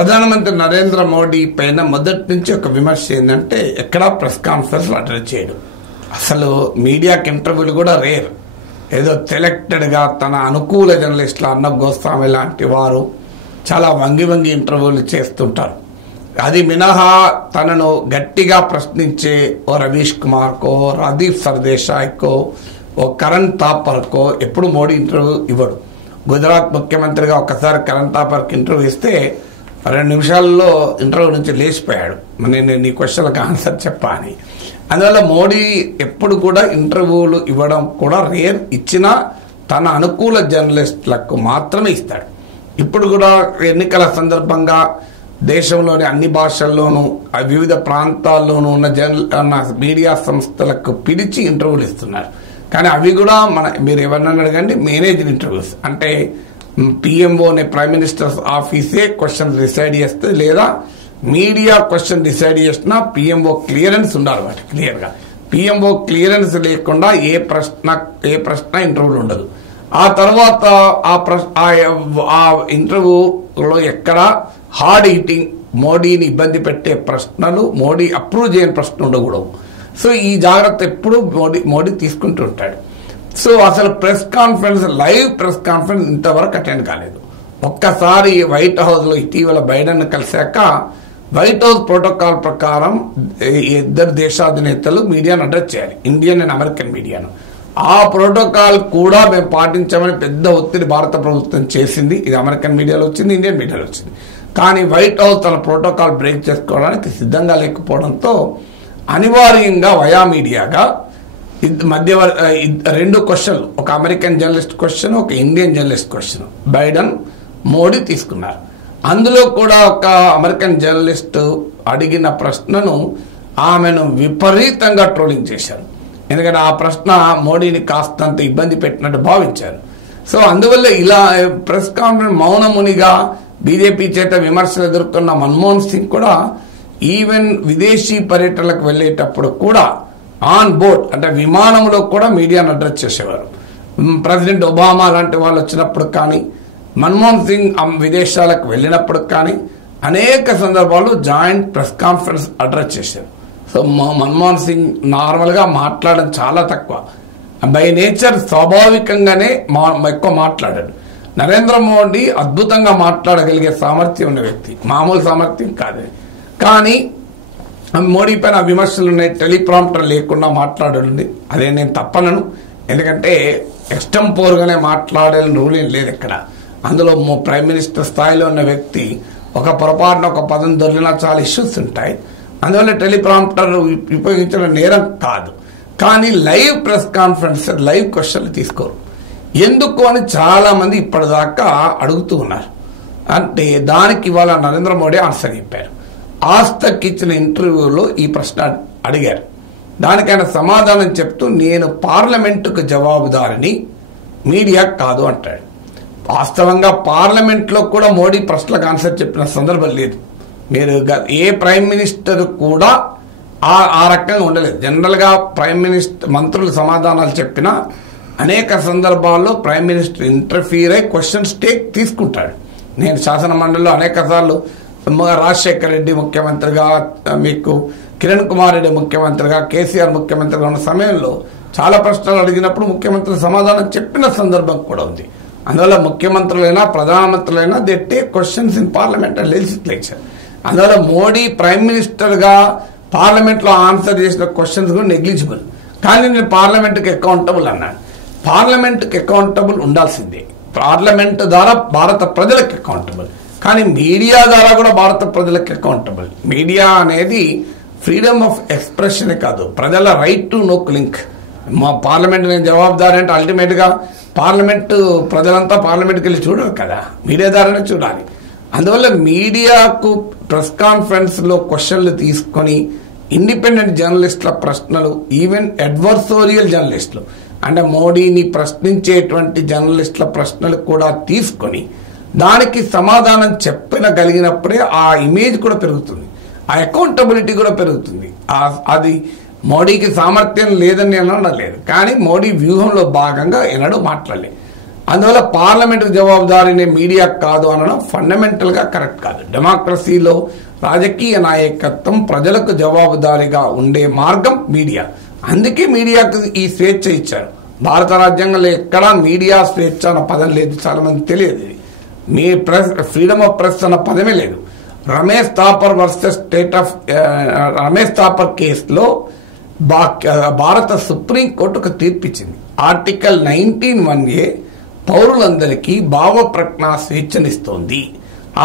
ప్రధానమంత్రి నరేంద్ర మోడీ పైన మొదటి నుంచి ఒక విమర్శ ఏంటంటే ఎక్కడా ప్రెస్ కాన్ఫరెన్స్ అటెండ్ చేయడం. అసలు మీడియాకి ఇంటర్వ్యూలు కూడా రేర్. ఏదో సెలెక్టెడ్గా తన అనుకూల జర్నలిస్టులు అర్నబ్ గోస్వామి లాంటి వారు చాలా వంగి ఇంటర్వ్యూలు చేస్తుంటారు. అది మినహా తనను గట్టిగా ప్రశ్నించే ఓ రవీష్ కుమార్కో, రాదీప్ సర్దేశాయ్కో, ఓ కరణ్ థాపర్కో ఎప్పుడు మోడీ ఇంటర్వ్యూ ఇవ్వడు. గుజరాత్ ముఖ్యమంత్రిగా ఒకసారి కరణ్ థాపర్కి ఇంటర్వ్యూ ఇస్తే 2 నిమిషాల్లో ఇంటర్వ్యూ నుంచి లేచిపోయాడు, నేను నీ క్వశ్చన్లకు ఆన్సర్ చెప్పా అని. అందువల్ల మోడీ ఎప్పుడు కూడా ఇంటర్వ్యూలు ఇవ్వడం కూడా రేర్. ఇచ్చినా తన అనుకూల జర్నలిస్టులకు మాత్రమే ఇస్తాడు. ఇప్పుడు కూడా ఎన్నికల సందర్భంగా దేశంలోని అన్ని భాషల్లోనూ వివిధ ప్రాంతాల్లోనూ ఉన్న మీడియా సంస్థలకు పిలిచి ఇంటర్వ్యూలు ఇస్తున్నారు. కానీ అవి కూడా మీరు ఎవరినైనా అడగండి, మేనేజ్డ్ ఇంటర్వ్యూస్. అంటే పిఎంఓ అనే ప్రైమ్ మినిస్టర్స్ ఆఫీసే క్వశ్చన్ డిసైడ్ చేస్తే, లేదా మీడియా క్వశ్చన్ డిసైడ్ చేసినా పిఎంఓ క్లియరెన్స్ ఉండాలి. వాటి క్లియర్గా పిఎంఓ క్లియరెన్స్ లేకుండా ఏ ప్రశ్న ఇంటర్వ్యూలు ఉండదు. ఆ తర్వాత ఆ ఇంటర్వ్యూలో ఎక్కడ హార్డ్ ఈటింగ్, మోడీని ఇబ్బంది పెట్టే ప్రశ్నలు, మోడీ అప్రూవ్ చేయని ప్రశ్న ఉండకూడదు. సో ఈ జాగ్రత్త ఎప్పుడు మోడీ తీసుకుంటూ ఉంటాడు. సో అసలు press conference, live press conference ఇంతవరకు అటెండ్ కాలేదు. ఒక్కసారి వైట్ హౌస్లో ఇటీవల బైడెన్ కలిశాక వైట్ హౌస్ ప్రోటోకాల్ ప్రకారం ఇద్దరు దేశాధినేతలు మీడియాను అడ్రస్ చేయాలి, ఇండియన్ అండ్ అమెరికన్ మీడియాను. ఆ ప్రోటోకాల్ కూడా మేము పాటించామని పెద్ద ఒత్తిడి భారత ప్రభుత్వం చేసింది. ఇది అమెరికన్ మీడియాలో వచ్చింది, ఇండియన్ మీడియాలో వచ్చింది. కానీ వైట్ హౌస్ తన ప్రోటోకాల్ బ్రేక్ చేసుకోవడానికి సిద్ధంగా లేకపోవడంతో అనివార్యంగా వయా మీడియాగా మధ్యవర్తి 2 క్వశ్చన్లు, ఒక అమెరికన్ జర్నలిస్ట్ క్వశ్చన్, ఒక Indian journalist question Biden Modi తీసుకున్నారు. అందులో కూడా ఒక అమెరికన్ జర్నలిస్ట్ అడిగిన ప్రశ్నను ఆమెను విపరీతంగా ట్రోలింగ్ చేశారు. ఎందుకంటే ఆ ప్రశ్న మోడీని కాస్తంత ఇబ్బంది పెట్టినట్టు భావించారు. సో అందువల్ల ఇలా ప్రెస్ కాన్ఫరెన్స్ మౌనమునిగా బీజేపీ చేత విమర్శలు ఎదుర్కొన్న మన్మోహన్ సింగ్ కూడా ఈవెన్ విదేశీ పర్యటనలకు వెళ్ళేటప్పుడు కూడా ఆన్ బోర్డ్, అంటే విమానంలో కూడా మీడియాను అడ్రస్ చేసేవారు. ప్రెసిడెంట్ ఒబామా లాంటి వాళ్ళు వచ్చినప్పుడు కానీ, మన్మోహన్ సింగ్ విదేశాలకు వెళ్ళినప్పుడు కానీ అనేక సందర్భాల్లో జాయింట్ ప్రెస్ కాన్ఫరెన్స్ అడ్రస్ చేశారు. సో మన్మోహన్ సింగ్ నార్మల్గా మాట్లాడడం చాలా తక్కువ, బై నేచర్ స్వాభావికంగానే ఎక్కువ మాట్లాడాడు. నరేంద్ర మోడీ అద్భుతంగా మాట్లాడగలిగే సామర్థ్యం ఉన్న వ్యక్తి, మామూలు సామర్థ్యం కాదు. కానీ మోడీ పైన విమర్శలు ఉన్నాయి, టెలిప్రాంప్టర్ లేకుండా మాట్లాడండి, అదే నేను తప్పనను. ఎందుకంటే ఎక్స్టెంపోర్గానే మాట్లాడాలని రూల్ ఏం లేదు ఇక్కడ. అందులో ప్రైమ్ మినిస్టర్ స్థాయిలో ఉన్న వ్యక్తి ఒక పొరపాటున ఒక పదం దొరికినా చాలా ఇష్యూస్ ఉంటాయి. అందువల్ల టెలిప్రాంప్టర్ ఉపయోగించడం నేరం కాదు. కానీ లైవ్ ప్రెస్ కాన్ఫరెన్స్, లైవ్ క్వశ్చన్లు తీసుకోరు. ఎందుకు అని చాలా మంది ఇప్పటిదాకా అడుగుతూ ఉన్నారు. అంటే దానికి ఇవాళ నరేంద్ర మోడీ ఆన్సర్ చెప్పారు. ఆస్తక్ ఇచ్చిన ఇంటర్వ్యూలో ఈ ప్రశ్న అడిగారు. దానికైనా సమాధానం చెప్తూ నేను పార్లమెంటుకు జవాబుదారిని, మీడియా కాదు అంటాడు. వాస్తవంగా పార్లమెంట్లో కూడా మోడీ ప్రశ్నలకు ఆన్సర్ చెప్పిన సందర్భం లేదు. మీరు ఏ ప్రైమ్ మినిస్టర్ కూడా ఆ రకంగా ఉండలేదు. జనరల్గా ప్రైమ్ మినిస్టర్ మంత్రులు సమాధానాలు చెప్పినా అనేక సందర్భాల్లో ప్రైమ్ మినిస్టర్ ఇంటర్ఫీర్ అయి క్వశ్చన్స్ తీసుకుంటాడు. నేను శాసన మండలిలో అనేక సార్లు రాజశేఖర రెడ్డి ముఖ్యమంత్రిగా, మీకు కిరణ్ కుమార్ రెడ్డి ముఖ్యమంత్రిగా, కేసీఆర్ ముఖ్యమంత్రిగా ఉన్న సమయంలో చాలా ప్రశ్నలు అడిగినప్పుడు ముఖ్యమంత్రి సమాధానం చెప్పిన సందర్భం కూడా ఉంది. అందువల్ల ముఖ్యమంత్రులైనా ప్రధానమంత్రులైనా they take questions in parliament and legislature. అందువల్ల మోడీ ప్రైమ్ మినిస్టర్గా పార్లమెంట్లో ఆన్సర్ చేసిన క్వశ్చన్స్ కూడా నెగ్లిజిబుల్. కానీ నేను పార్లమెంట్కి అకౌంటబుల్ అన్నాను. పార్లమెంట్కి అకౌంటబుల్ ఉండాల్సిందే. పార్లమెంట్ ద్వారా భారత ప్రజలకు అకౌంటబుల్, కానీ మీడియా ద్వారా కూడా భారత ప్రజలకు అకౌంటబుల్. మీడియా అనేది ఫ్రీడమ్ ఆఫ్ ఎక్స్ప్రెషన్ కాదు, ప్రజల రైట్ టు నో లింక్. మా పార్లమెంట్ నేను జవాబుదారి అంటే అల్టిమేట్గా పార్లమెంటు ప్రజలంతా పార్లమెంట్కి వెళ్ళి చూడరు కదా, మీడియా ద్వారానే చూడాలి. అందువల్ల మీడియాకు ప్రెస్ కాన్ఫరెన్స్లో క్వశ్చన్లు తీసుకొని ఇండిపెండెంట్ జర్నలిస్టుల ప్రశ్నలు, ఈవెన్ అడ్వర్సోరియల్ జర్నలిస్టులు అంటే మోడీని ప్రశ్నించేటువంటి జర్నలిస్టుల ప్రశ్నలు కూడా తీసుకొని దానికి సమాధానం చెప్పగలిగినప్పుడే ఆ ఇమేజ్ కూడా పెరుగుతుంది, ఆ అకౌంటబిలిటీ కూడా పెరుగుతుంది. అది మోడీకి సామర్థ్యం లేదని అనడం లేదు, కానీ మోడీ వ్యూహంలో భాగంగా ఎన్నడూ మాట్లాడలేదు. అందువల్ల పార్లమెంటరీ జవాబుదారీనే మీడియా కాదు అనడం ఫండమెంటల్గా కరెక్ట్ కాదు. డెమోక్రసీలో రాజకీయ నాయకత్వం ప్రజలకు జవాబుదారీగా ఉండే మార్గం మీడియా. అందుకే మీడియాకు ఈ స్వేచ్ఛ ఇచ్చారు. భారత రాజ్యాంగంలో ఎక్కడా మీడియా స్వేచ్ఛ అన్న పదం లేదు. చాలా మంది తెలియదు. మీ ప్రెస్ ఫ్రీడమ్ ఆఫ్ ప్రెస్ అన్న పదమే లేదు. రమేష్ థాపర్ వర్సెస్ రమేష్ థాపర్ కేసులో భారత సుప్రీంకోర్టు ఒక తీర్పిచ్చింది. ఆర్టికల్ 19(1)(a) పౌరులందరికీ భావ ప్రకటన స్వేచ్ఛనిస్తోంది.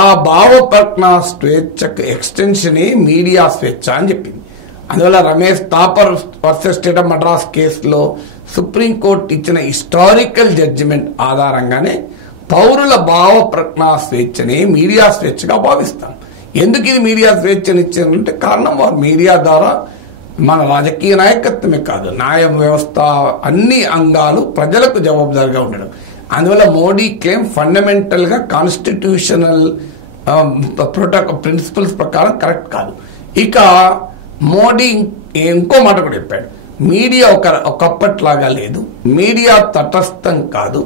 ఆ భావ ప్రకటన స్వేచ్ఛకు ఎక్స్టెన్షనే మీడియా స్వేచ్ఛ అని చెప్పింది. అందువల్ల Ramesh Thapar versus state of Madras కేసులో సుప్రీంకోర్టు ఇచ్చిన హిస్టారికల్ జడ్జిమెంట్ ఆధారంగానే పౌరుల భావ ప్రకటన స్వేచ్ఛని మీడియా స్వేచ్ఛగా భావిస్తాం. ఎందుకు ఇది మీడియా స్వేచ్ఛనిచ్చిందంటే కారణం వారు మీడియా ద్వారా మన రాజకీయ నాయకత్వమే కాదు, న్యాయ వ్యవస్థ అన్ని అంగాలు ప్రజలకు జవాబుదారిగా ఉండడం. అందువల్ల మోడీ క్లెయిమ్ ఫండమెంటల్గా కాన్స్టిట్యూషనల్ ప్రిన్సిపల్స్ ప్రకారం కరెక్ట్ కాదు. ఇక మోడీ ఇంకో మాట కూడా చెప్పాడు. మీడియా ఒకప్పట్లాగా లేదు, మీడియా తటస్థం కాదు,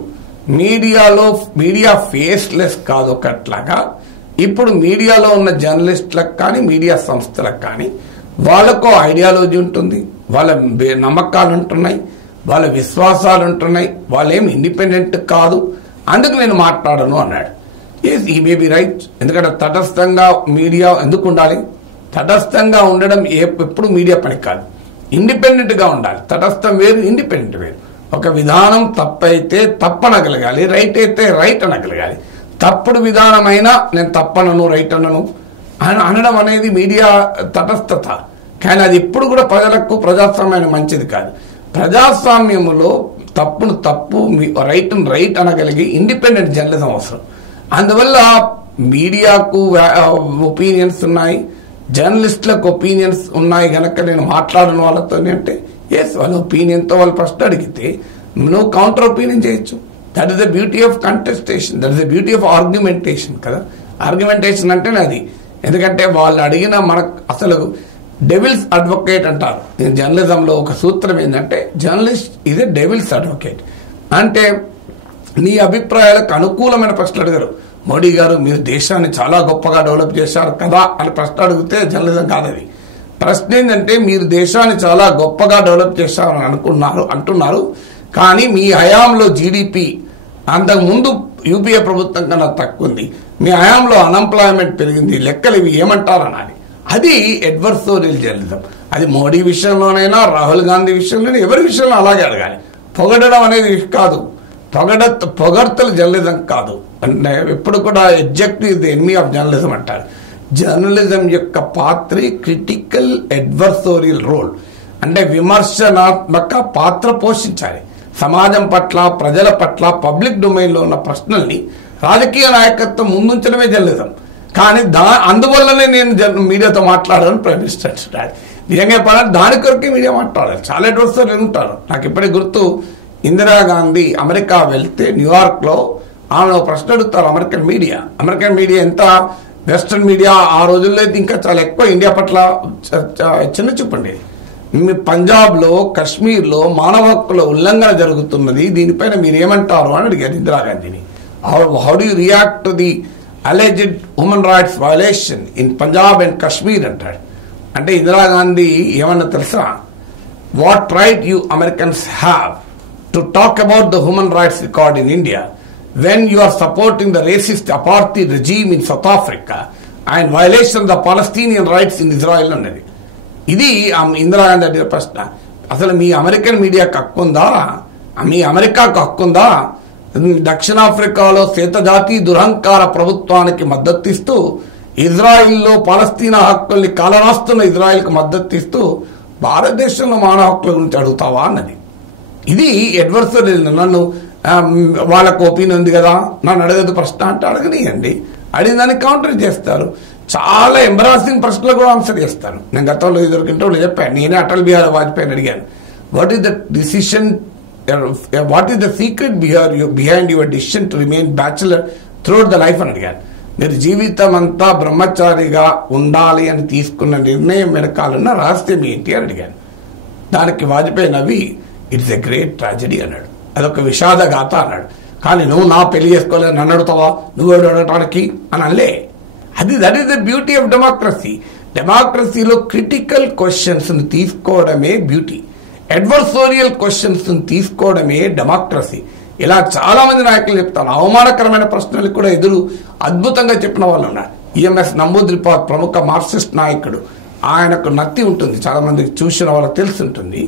మీడియా ఫేస్లెస్ కాదు ఒకట్లాగా. ఇప్పుడు మీడియాలో ఉన్న జర్నలిస్టులకు కానీ మీడియా సంస్థలకు కానీ వాళ్ళకు ఐడియాలజీ ఉంటుంది, వాళ్ళ నమ్మకాలు ఉంటున్నాయి, వాళ్ళ విశ్వాసాలు ఉంటున్నాయి, వాళ్ళేం ఇండిపెండెంట్ కాదు. అందుకు నేను మాట్లాడను అన్నాడు. ఈ మే బి రైట్. ఎందుకంటే తటస్థంగా మీడియా ఎందుకు ఉండాలి? తటస్థంగా ఉండడం ఎప్పుడు మీడియా పని కాదు. ఇండిపెండెంట్గా ఉండాలి. తటస్థం వేరు, ఇండిపెండెంట్ వేరు. ఒక విధానం తప్పైతే తప్పనగలగాలి, రైట్ అయితే రైట్ అనగలగాలి. తప్పుడు విధానమైనా నేను తప్పనను రైట్ అనను అనడం అనేది మీడియా తటస్థత. కానీ అది ఎప్పుడు కూడా ప్రజలకు ప్రజాస్వామ్యానికి మంచిది కాదు. ప్రజాస్వామ్యములో తప్పును తప్పు, రైట్ను రైట్ అనగలిగి ఇండిపెండెంట్ జర్నలిజం అవసరం. అందువల్ల మీడియాకు ఒపీనియన్స్ ఉన్నాయి, జర్నలిస్టులకు ఒపీనియన్స్ ఉన్నాయి. కనుక నేను మాట్లాడిన వాళ్ళతో అంటే వాళ్ళ ఒపీనియన్తో వాళ్ళు ఫస్ట్ అడిగితే నువ్వు కౌంటర్ ఒపీనియన్ చేయొచ్చు. That is the beauty of contestation, that is the beauty of argumentation కదా. ఆర్గ్యుమెంటేషన్ అంటేనే అది. ఎందుకంటే వాళ్ళు అడిగిన మనకు అసలు డెవిల్స్ అడ్వకేట్ అంటారు జర్నలిజంలో. ఒక సూత్రం ఏంటంటే journalist is a devil's advocate. అంటే నీ అభిప్రాయాలకు అనుకూలమైన ప్రశ్నలు అడిగారు. మోడీ గారు మీరు దేశాన్ని చాలా గొప్పగా డెవలప్ చేశారు కదా అని ప్రశ్న అడిగితే జర్నలిజం కాదు అది. ప్రశ్న ఏంటంటే మీరు దేశాన్ని చాలా గొప్పగా డెవలప్ చేశారని అంటున్నారు, కానీ మీ హయాంలో జీడిపి అంతకుముందు యూపీఏ ప్రభుత్వం కన్నా తక్కువ ఉంది, మీ హయాంలో అన్ఎంప్లాయ్మెంట్ పెరిగింది, లెక్కలు ఇవి ఏమంటారనాలి. అది అడ్వర్సోరియల్ జర్నలిజం. అది మోడీ విషయంలోనైనా రాహుల్ గాంధీ విషయంలోనైనా ఎవరి విషయంలో అలాగే అడగాలి. పొగడడం అనేది కాదు, పొగడ్తలు జర్నలిజం కాదు. అంటే ఎప్పుడు కూడా adjective is the enemy of journalism అంటారు. జర్నలిజం యొక్క పాత్ర క్రిటికల్ అడ్వర్సోరియల్ రోల్, అంటే విమర్శనాత్మక పాత్ర పోషించాలి. సమాజం పట్ల, ప్రజల పట్ల, పబ్లిక్ డొమైన్లో ఉన్న ప్రశ్నల్ని రాజకీయ నాయకత్వం ముందుంచడమే జర్నలిజం. కానీ అందువల్లనే నేను మీడియాతో మాట్లాడాలని ప్రైమ్ మినిస్టర్ అంటున్నాడు. నిజంగా చెప్పాలంటే దాని కొరకే మీడియా మాట్లాడాలి. చాలా అడ్వర్సర్లు ఉంటారు. నాకు ఇప్పటికే గుర్తు, ఇందిరాగాంధీ అమెరికా వెళ్తే న్యూయార్క్లో ఆమె ప్రశ్న అడుగుతారు. అమెరికన్ మీడియా ఎంత వెస్ట్రన్ మీడియా ఆ రోజుల్లో అయితే ఇంకా చాలా ఎక్కువ ఇండియా పట్ల చిన్న చూపండి. పంజాబ్లో, కాశ్మీర్లో మానవ హక్కుల ఉల్లంఘన జరుగుతున్నది, దీనిపైన మీరు ఏమంటారు అని అడిగారు ఇందిరాగాంధీని. How do you react to the alleged human rights violation in Punjab and Kashmir అంటాడు. అంటే ఇందిరాగాంధీ ఏమన్నా తెలుసా? What right you Americans have to talk about the human rights record in India when you are supporting the racist apartheid regime in South Africa and violation of the Palestinian rights in Israel అన్నది. ఇది ఇందిరాగాంధీ అడిగిన ప్రశ్న. అసలు మీ American మీడియాకు హక్కుందా? మీ అమెరికాకు హక్కుందా? దక్షిణాఫ్రికాలో శ్వేతజాతి దురహంకార ప్రభుత్వానికి మద్దతిస్తూ, ఇజ్రాయిల్లో పాలస్తీనా హక్కుల్ని కాలరాస్తున్న ఇజ్రాయిల్కి మద్దతిస్తూ భారతదేశంలో మానవ హక్కుల గురించి అడుగుతావా అన్నది. ఇది అడ్వర్సరీ. నన్ను వాళ్ళకు ఒపీనియన్ ఉంది కదా, నన్ను అడగదు ప్రశ్న అంటే అడగనియండి. అడిగిన దాన్ని కౌంటర్ చేస్తారు. చాలా ఎంబరాసింగ్ ప్రశ్నలు కూడా ఆన్సర్ చేస్తారు. నేను గతంలో ఇద్దరికి ఇంటర్వ్యూలో చెప్పాను. నేనే అటల్ బిహారీ వాజ్పేయిని అడిగాను, what is the decision, what is the secret behind your decision to remain bachelor throughout the life అని అడిగాను. మీరు జీవితం అంతా బ్రహ్మచారిగా ఉండాలి అని తీసుకున్న నిర్ణయం వెనకాలన్న రహస్యం ఏంటి అని అడిగాను. దానికి వాజ్పేయి నవ్వి ఇట్స్ ఎ గ్రేట్ ట్రాజడీ అన్నాడు. అదొక విషాద గాథ అన్నాడు. కానీ నువ్వు నా పెళ్లి చేసుకోలేదు, నన్ను అడుగుతావా, నువ్వు అడగటానికి అని అనలే. That is the beauty of democracy. డెమోక్రసీలో క్రిటికల్ క్వశ్చన్స్ తీసుకోవడమే బ్యూటీ, అడ్వర్సోరియల్ క్వశ్చన్స్ తీసుకోవడమే డెమోక్రసీ. ఇలా చాలా మంది నాయకులు చెప్తాను. అవమానకరమైన ప్రశ్నలు కూడా ఎదురు అద్భుతంగా చెప్పిన వాళ్ళు ఉన్నారు. ఈఎంఎస్ నంబూద్రిపాద్ ప్రముఖ మార్క్సిస్ట్ నాయకుడు, ఆయనకు నత్తి ఉంటుంది, చాలా మందికి చూసిన వాళ్ళకి తెలిసి ఉంటుంది.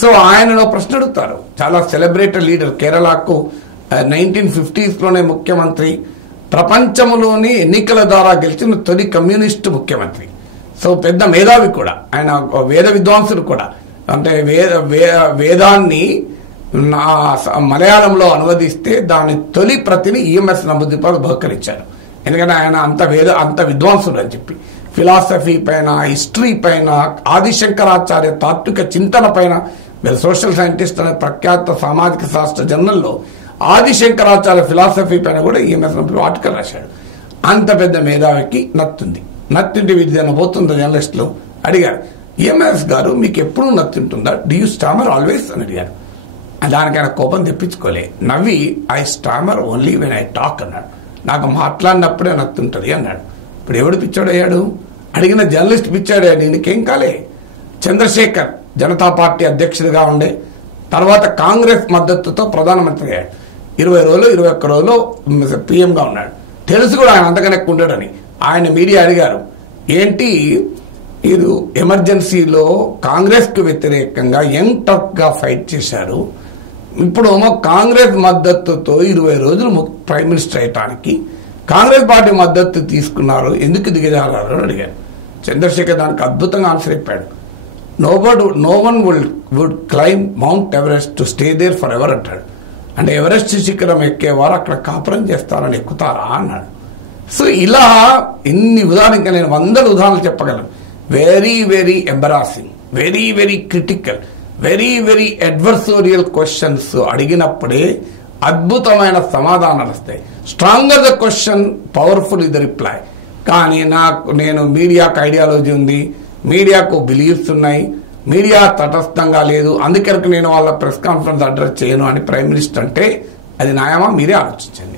సో ఆయనను ప్రశ్న అడుగుతారు. చాలా సెలబ్రేటెడ్ లీడర్, కేరళకు 1950s ముఖ్యమంత్రి, ప్రపంచంలోని ఎన్నికల ద్వారా గెలిచిన తొలి కమ్యూనిస్టు ముఖ్యమంత్రి. సో పెద్ద మేధావి కూడా ఆయన, వేద విద్వాంసుడు కూడా. అంటే వేదాన్ని మలయాళంలో అనువదిస్తే దాని తొలి ప్రతిని ఈఎంఎస్ నంబూద్రిపాద్ బహుకరించారు. ఎందుకంటే ఆయన అంత విద్వాంసుడు అని చెప్పి. ఫిలాసఫీ పైన, హిస్టరీ పైన, ఆదిశంకరాచార్య తాత్విక చింతన పైన, సోషల్ సైంటిస్ట్ అనే ప్రఖ్యాత సామాజిక శాస్త్ర జర్నల్లో ఆదిశంకరాచార్య ఫిలాసఫీ పైన కూడా ఈఎంఎస్ ఆర్టికల్ రాశాడు. అంత పెద్ద మేధావికి నత్తుంది. నత్తింటి విద్య పోతుందా జర్నలిస్టులు అడిగారు. ఈఎంఎస్ గారు మీకు ఎప్పుడు నత్తుంటుందా, డూ యూ స్టామర్ ఆల్వేస్ అని అడిగారు. దానికి ఆయన కోపం తెప్పించుకోలే, నవ్వి I stammer only when I talk అన్నాడు. నాకు మాట్లాడినప్పుడే నత్తుంటది అన్నాడు. ఇప్పుడు ఎవడు పిచ్చాడయ్యాడు? అడిగిన జర్నలిస్ట్ పిచ్చాడయ్యాడు. దీనికేం కాలే. చంద్రశేఖర్ జనతా పార్టీ అధ్యక్షుడిగా ఉండే తర్వాత కాంగ్రెస్ మద్దతుతో ప్రధానమంత్రి అయ్యాడు. 20 రోజులు 21 రోజులు పీఎంగా ఉన్నాడు. తెలుసు కూడా ఆయన అంతకన్నా ఎక్కువ ఉండడని. ఆయన మీడియా అడిగారు, ఏంటి ఇది ఎమర్జెన్సీలో కాంగ్రెస్ కు వ్యతిరేకంగా యంగ్ టఫ్ గా ఫైట్ చేశారు, ఇప్పుడు కాంగ్రెస్ మద్దతుతో 20 రోజులు ప్రైమ్ మినిస్టర్ అయ్యటానికి కాంగ్రెస్ పార్టీ మద్దతు తీసుకున్నారు, ఎందుకు దిగజారారు అని అడిగారు. చంద్రశేఖర్ దానికి అద్భుతంగా ఆన్సర్ చెప్పాడు. No one would climb Mount Everest to stay there forever అంటాడు. అంటే ఎవరెస్ట్ శిఖరం ఎక్కేవారు అక్కడ కాపురం చేస్తారని ఎక్కుతారా అన్నాడు. సో ఇలా ఇన్ని ఉదాహరణగా నేను 100 ఉదాహరణలు చెప్పగలను. Very very embarrassing, very very critical, very very adversarial questions అడిగినప్పుడే అద్భుతమైన సమాధానాలు వస్తాయి. Stronger the question, powerful is the reply. కానీ నేను మీడియాకు ఐడియాలజీ ఉంది, మీడియాకు బిలీఫ్స్ ఉన్నాయి, మీడియా తటస్థంగా లేదు, అందుకే నేను వాళ్ళ ప్రెస్ కాన్ఫరెన్స్ అడ్రస్ చేయను అని ప్రైమ్ మినిస్టర్ అంటే అది న్యాయమా? మీరే ఆలోచించండి.